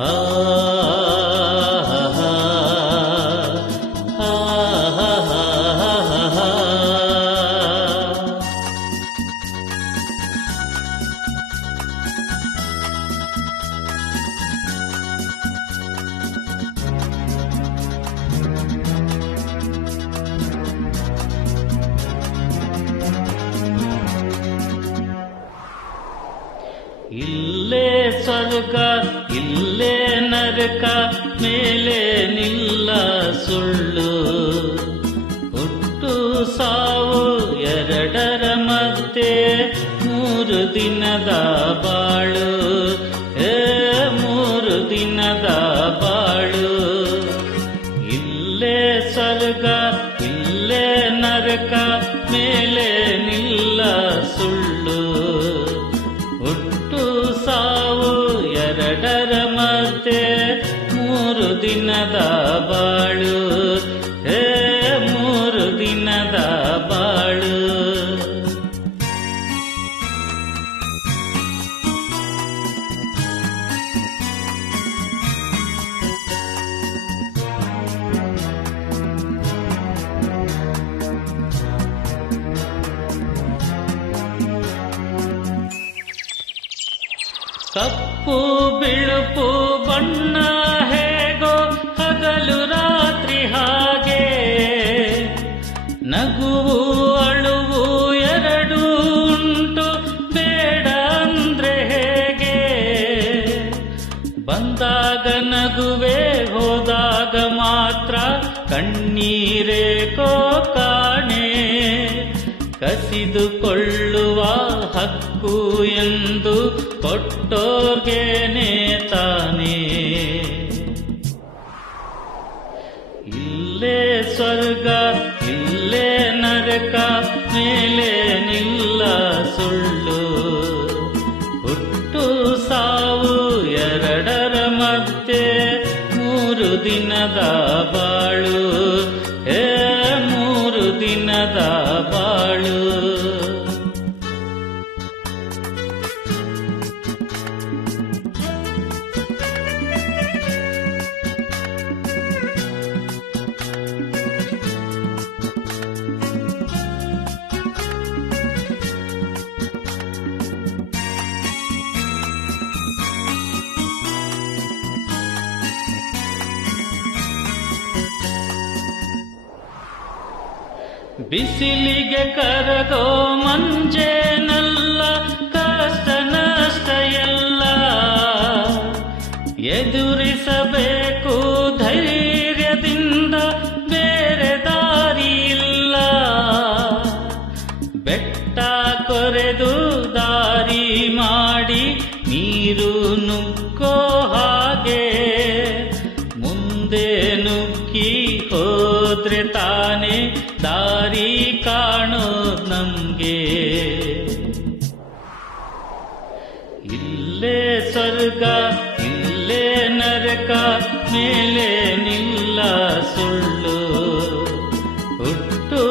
ಆ ಇಲ್ಲೇ ಸ್ವರ್ಗ ಇಲ್ಲೇ ನರಕ ಮೇಲೆ ನಿಲ್ಲ ಸುಳ್ಳು ಹುಟ್ಟು ಸಾವು ಎರಡರ ಮಧ್ಯೆ 3 ದಿನದ ಬಾಳು 3 ದಿನದ ಬಾಳು ಇಲ್ಲೇ ಸ್ವರ್ಗ ಇಲ್ಲೇ ನರಕ ಮೇಲೆ ನಿಲ್ಲ ಸುಳ್ಳು ಹುಟ್ಟು ಸಾವು ಎರಡರ ಮಧ್ಯೆ 3 ದಿನದ ಬಾಳು 3 ದಿನದ ಬಾಳು ಕಪ್ಪು ಬಿಳುಪು ಬಣ್ಣ ಹೇಗೋ ಹಗಲು ರಾತ್ರಿ ಹಾಗೆ ನಗುವು ಅಳುವು ಎರಡೂ ಉಂಟು ಬೇಡ ಅಂದ್ರೆ ಹೇಗೆ ಬಂದಾಗ ನಗುವೆ ಹೋದಾಗ ಮಾತ್ರ ಕಣ್ಣೀರೇಕೋ ಕಾಣೆ ಕಸಿದುಕೊಳ್ಳುವ ಹಕ್ಕು ಎಂದು ಕೊಟ್ಟೋರ್ಗೇನೆ ತಾನೇ ಇಲ್ಲೇ ಸ್ವರ್ಗ ಇಲ್ಲೇ ನರಕ ಮೇಲೆ ನಿಲ್ಲ ಸುಳ್ಳು ಹುಟ್ಟು ಸಾವು ಎರಡರ ಮಧ್ಯೆ 3 ದಿನದ ಬಾಳು 3 ದಿನದ ಬಾಳು ಬಿಸಿಲಿಗೆ ಕರಗೋ ಮಂಜೇನಲ್ಲ ಕಷ್ಟ ನಷ್ಟ ಎಲ್ಲ ಎದುರಿಸಬೇಕು ಧೈರ್ಯದಿಂದ ಬೇರೆ ದಾರಿ ಇಲ್ಲ ಬೆಟ್ಟ ಕೊರೆದು ದಾರಿ ಮಾಡಿ ನೀರು ನುಗ್ಗೋ ಹಾಗೆ ಮುಂದೆ ನುಗ್ಗಿ ಹೋದ್ರೆ ತಾನೇ ದಾರಿ ಕಾಣೋದ್ ನಮ್ಗೆ ಇಲ್ಲೇ ಸ್ವರ್ಗ ಇಲ್ಲೇ ನರಕ ಮೇಲೆ ನಿಲ್ಲ ಸುಳ್ಳು ಹುಟ್ಟು